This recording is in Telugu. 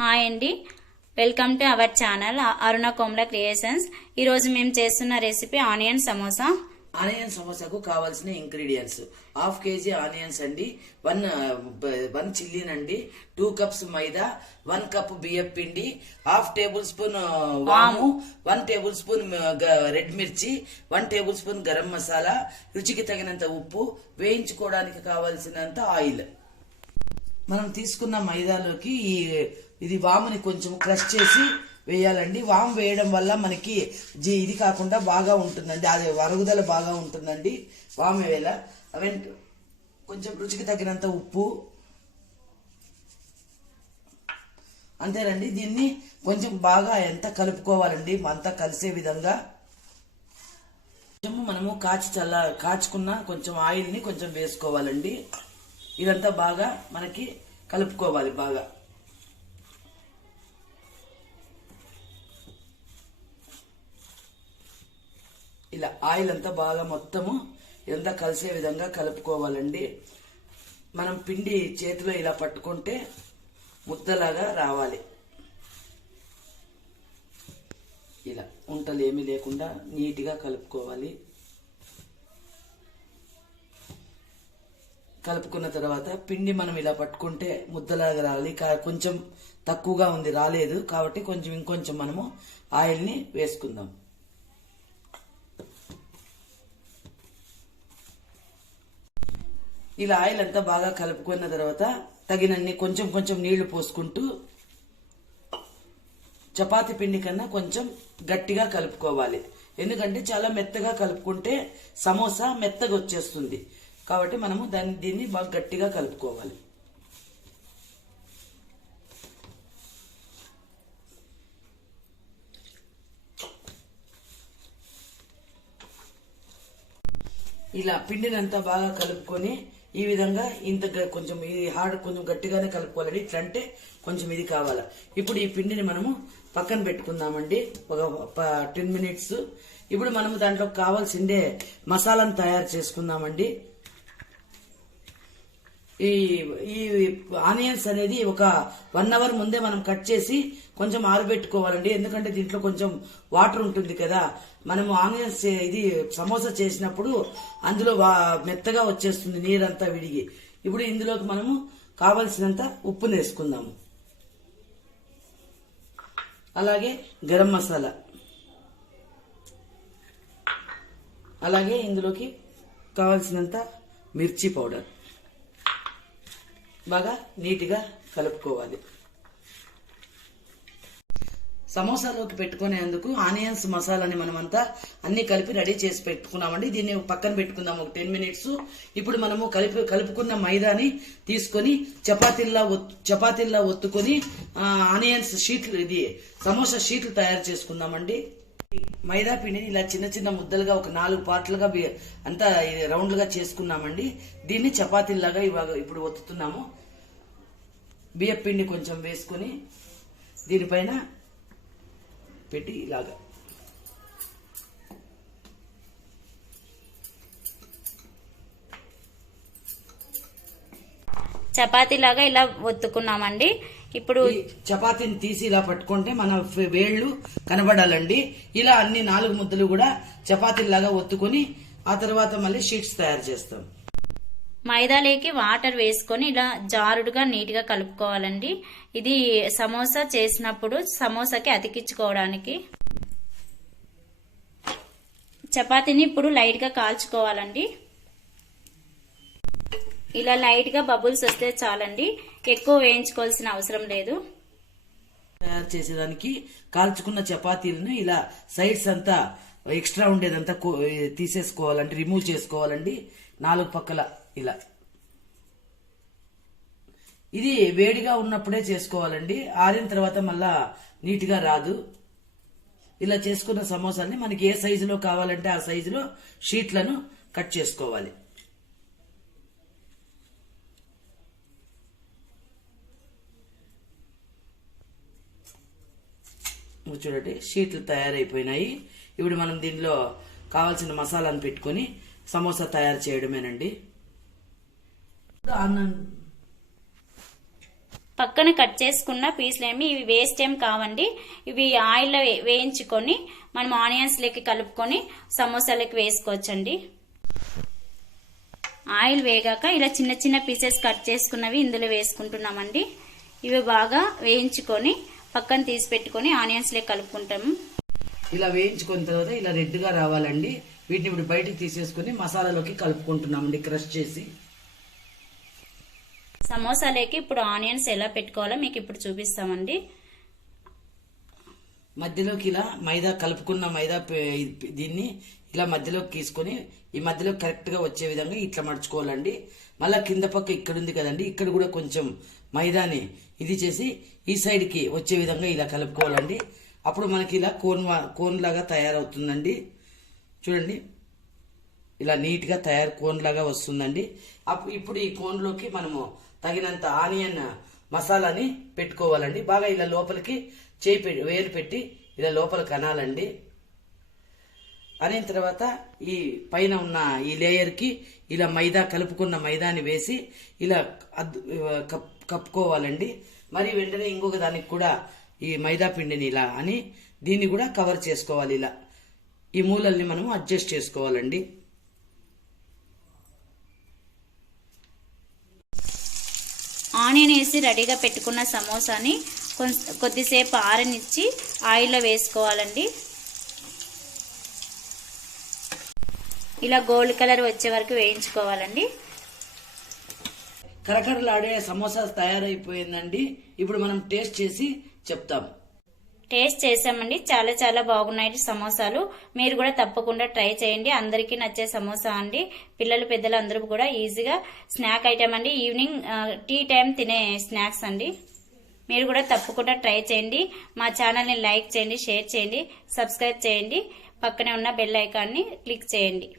హాయ్ అండి, welcome to our channel Aruna Komla creations. ఈరోజు మేము చేస్తున్న రెసిపీ ఆనియన్ సమోసా. ఆనియన్ సమోసాకు కావాల్సిన ఇంగ్రీడియంట్స్: హాఫ్ కేజీ ఆనియన్స్ అండి, వన్ చిల్లీనండి, 2 కప్స్ మైదా, 1 కప్ బియ్యం పిండి, హాఫ్ టేబుల్ స్పూన్ వాము, 1 టేబుల్ స్పూన్ రెడ్ మిర్చి, 1 టేబుల్ స్పూన్ గరం మసాలా, రుచికి తగినంత ఉప్పు, వేయించుకోవడానికి కావాల్సినంత ఆయిల్. మనం తీసుకున్న మైదాలోకి ఇది వాముని కొంచెం క్రష్ చేసి వేయాలండి. వాము వేయడం వల్ల మనకి ఇది కాకుండా బాగా ఉంటుందండి, అది అరుగుదల బాగా ఉంటుందండి. వాము వేయాల. కొంచెం రుచికి తగినంత ఉప్పు, అంతేనండి. దీన్ని కొంచెం బాగా ఎంత కలుపుకోవాలండి, అంతా కలిసే విధంగా. కొంచెం మనము కాచుకున్న కొంచెం ఆయిల్ ని కొంచెం వేసుకోవాలండి. ఇదంతా బాగా మనకి కలుపుకోవాలి. బాగా ఇలా ఆయిల్ అంతా బాగా మొత్తము ఇదంతా కలిసే విధంగా కలుపుకోవాలండి. మనం పిండి చేతిలో ఇలా పట్టుకుంటే ముద్దలాగా రావాలి. ఇలా ఉంటలు ఏమీ లేకుండా నీట్గా కలుపుకోవాలి. కలుపుకున్న తర్వాత పిండి మనం ఇలా పట్టుకుంటే ముద్దలాగా రావాలి. కొంచెం తక్కువగా ఉంది, రాలేదు కాబట్టి ఇంకొంచెం మనము ఆయిల్ని వేసుకుందాం. ఇలా ఆయిల్ అంతా బాగా కలుపుకున్న తర్వాత తగినన్ని కొంచెం నీళ్లు పోసుకుంటూ చపాతీ పిండి కన్నా కొంచెం గట్టిగా కలుపుకోవాలి. ఎందుకంటే చాలా మెత్తగా కలుపుకుంటే సమోసా మెత్తగా వచ్చేస్తుంది. కాబట్టి మనము దీన్ని బాగా గట్టిగా కలుపుకోవాలి. ఇలా పిండినంతా బాగా కలుపుకొని ఈ విధంగా కొంచెం ఇది కొంచెం గట్టిగానే కలుపుకోవాలండి. ఇట్లా అంటే కొంచెం ఇది కావాలా. ఇప్పుడు ఈ పిండిని మనము పక్కన పెట్టుకుందామండి ఒక 10 మినిట్స్. ఇప్పుడు మనము దాంట్లో కావాల్సిందే మసాలాను తయారు చేసుకుందామండి. ఈ ఆనియన్స్ అనేది ఒక 1 అవర్ ముందే మనం కట్ చేసి కొంచెం ఆరబెట్టుకోవాలండి. ఎందుకంటే దీంట్లో కొంచెం వాటర్ ఉంటుంది కదా. మనము ఆనియన్స్ ఇది సమోసా చేసినప్పుడు అందులో మెత్తగా వచ్చేస్తుంది నీరంతా విడిగి. ఇప్పుడు ఇందులోకి మనము కావలసినంత ఉప్పును వేసుకుందాము. అలాగే గరం మసాలా, అలాగే ఇందులోకి కావలసినంత మిర్చి పౌడర్ బాగా నీట్గా కలుపుకోవాలి. సమోసాలోకి పెట్టుకునేందుకు ఆనియన్స్ మసాలాని మనమంతా అన్ని కలిపి రెడీ చేసి పెట్టుకున్నామండి. దీన్ని పక్కన పెట్టుకుందాం ఒక 10 మినిట్స్. ఇప్పుడు మనము కలుపుకున్న మైదాని తీసుకొని చపాతీల్లా ఒత్తుకొని ఆనియన్స్ షీట్లు, ఇది సమోసా షీట్లు తయారు చేసుకుందామండి. మైదా పిండిని ఇలా చిన్న ముద్దలుగా ఒక 4 పార్ట్లుగా అంతా రౌండ్లుగా చేసుకున్నామండి. దీన్ని చపాతీల్లాగా ఇప్పుడు ఒత్తుతున్నాము. బియ్యం పిండి కొంచెం వేసుకొని దీనిపైన పెట్టి ఇలాగా చపాతీలాగా ఇలా ఒత్తుకున్నామండి. ఇప్పుడు చపాతీని తీసి ఇలా పట్టుకుంటే మన వేళ్లు కనబడాలండి. ఇలా అన్ని 4 ముద్దలు కూడా చపాతీలాగా ఒత్తుకొని ఆ తర్వాత మళ్ళీ షీట్స్ తయారు చేస్తాం. మైదాలోకి వాటర్ వేసుకొని ఇలా జారుడుగా నీట్గా కలుపుకోవాలండి. ఇది సమోసా చేసినప్పుడు సమోసాకి అతికించుకోవడానికి. చపాతీని ఇప్పుడు లైట్గా కాల్చుకోవాలండి. ఇలా లైట్గా బబుల్స్ వస్తే చాలండి, ఎక్కువ వేయించుకోవాల్సిన అవసరం లేదు. తయారు చేసేదానికి కాల్చుకున్న చపాతీలను ఇలా సైడ్స్ అంతా ఎక్స్ట్రా ఉండేదంతా తీసేసుకోవాలండి, రిమూవ్ చేసుకోవాలండి 4 పక్కల ఇలా. ఇది వేడిగా ఉన్నప్పుడే చేసుకోవాలండి, ఆరిన తర్వాత మళ్ళా నీట్గా రాదు. ఇలా చేసుకున్న సమోసాల్ని మనకి ఏ సైజులో కావాలంటే ఆ సైజులో షీట్లను కట్ చేసుకోవాలి. చూడండి, షీట్లు తయారైపోయినాయి. ఇప్పుడు మనం దీనిలో కావాల్సిన మసాలాను పెట్టుకొని సమోసా తయారు చేయడమేనండి. పక్కన కట్ చేసుకున్న పీసులేమి ఇవి వేస్ట్ ఏం కావండి. ఇవి ఆయిల్లో వేయించుకొని మనం ఆనియన్స్ లెక్క కలుపుకొని సమోసాలకి వేసుకోవచ్చండి. ఆయిల్ వేగాక ఇలా చిన్న చిన్న పీసెస్ కట్ చేసుకున్నవి ఇందులో వేసుకుంటున్నామండి. ఇవి బాగా వేయించుకొని పక్కన తీసి పెట్టుకొని ఆనియన్స్ లెక్క కలుపుకుంటాము. ఇలా వేయించుకున్న తర్వాత ఇలా రెడ్గా రావాలండి. వీటిని ఇప్పుడు బయటికి తీసేసుకుని మసాలాలోకి కలుపుకుంటున్నామండి క్రష్ చేసి. సమోసాలకి ఇప్పుడు ఆనియన్స్ ఎలా పెట్టుకోవాలో మీకు ఇప్పుడు చూపిస్తామండి. మధ్యలోకి ఇలా మైదా కలుపుకున్న మైదా దీన్ని ఇలా మధ్యలోకి తీసుకొని ఈ మధ్యలో కరెక్ట్ గా వచ్చే విధంగా ఇట్లా మడుచుకోవాలండి. మళ్ళా కింద పక్క ఇక్కడ ఉంది కదండి, ఇక్కడ కూడా కొంచెం మైదాని ఇది చేసి ఈ సైడ్ కి వచ్చే విధంగా ఇలా కలుపుకోవాలండి. అప్పుడు మనకి ఇలా కోన్ లాగా తయారవుతుందండి. చూడండి, ఇలా నీట్ గా కోన్ లాగా వస్తుందండి. ఇప్పుడు ఈ కోన్లోకి మనము తగినంత ఆనియన్ మసాలాని పెట్టుకోవాలండి. బాగా ఇలా లోపలికి వేలు పెట్టి ఇలా లోపలికి అనాలండి. అనిన తర్వాత ఈ పైన ఉన్న ఈ లేయర్ కి ఇలా మైదా కలుపుకున్న మైదాని వేసి ఇలా కప్పుకోవాలండి. మరి వెంటనే ఇంకొక దానికి కూడా ఈ మైదా పిండిని ఇలా అని దీన్ని కూడా కవర్ చేసుకోవాలి. ఇలా ఈ మూలల్ని మనం అడ్జస్ట్ చేసుకోవాలండి. ఆనియన్ వేసి రెడీగా పెట్టుకున్న సమోసాని కొద్దిసేపు ఆరనిచ్చి ఆయిల్లో వేసుకోవాలండి. ఇలా గోల్డ్ కలర్ వచ్చే వరకు వేయించుకోవాలండి. కరకరలాడే సమోసా తయారైపోయిందండి. ఇప్పుడు మనం టేస్ట్ చేసి చెప్తాం. టేస్ట్ చేసామండి, చాలా చాలా బాగున్నాయి సమోసాలు. మీరు కూడా తప్పకుండా ట్రై చేయండి. అందరికీ నచ్చే సమోసా అండి. పిల్లలు పెద్దలు అందరూ కూడా ఈజీగా స్నాక్ ఐటమ్ అండి. ఈవినింగ్ టీ టైం తినే స్నాక్స్ అండి. మీరు కూడా తప్పకుండా ట్రై చేయండి. మా ఛానల్ని లైక్ చేయండి, షేర్ చేయండి, సబ్స్క్రైబ్ చేయండి. పక్కనే ఉన్న బెల్ ఐకాన్ని క్లిక్ చేయండి.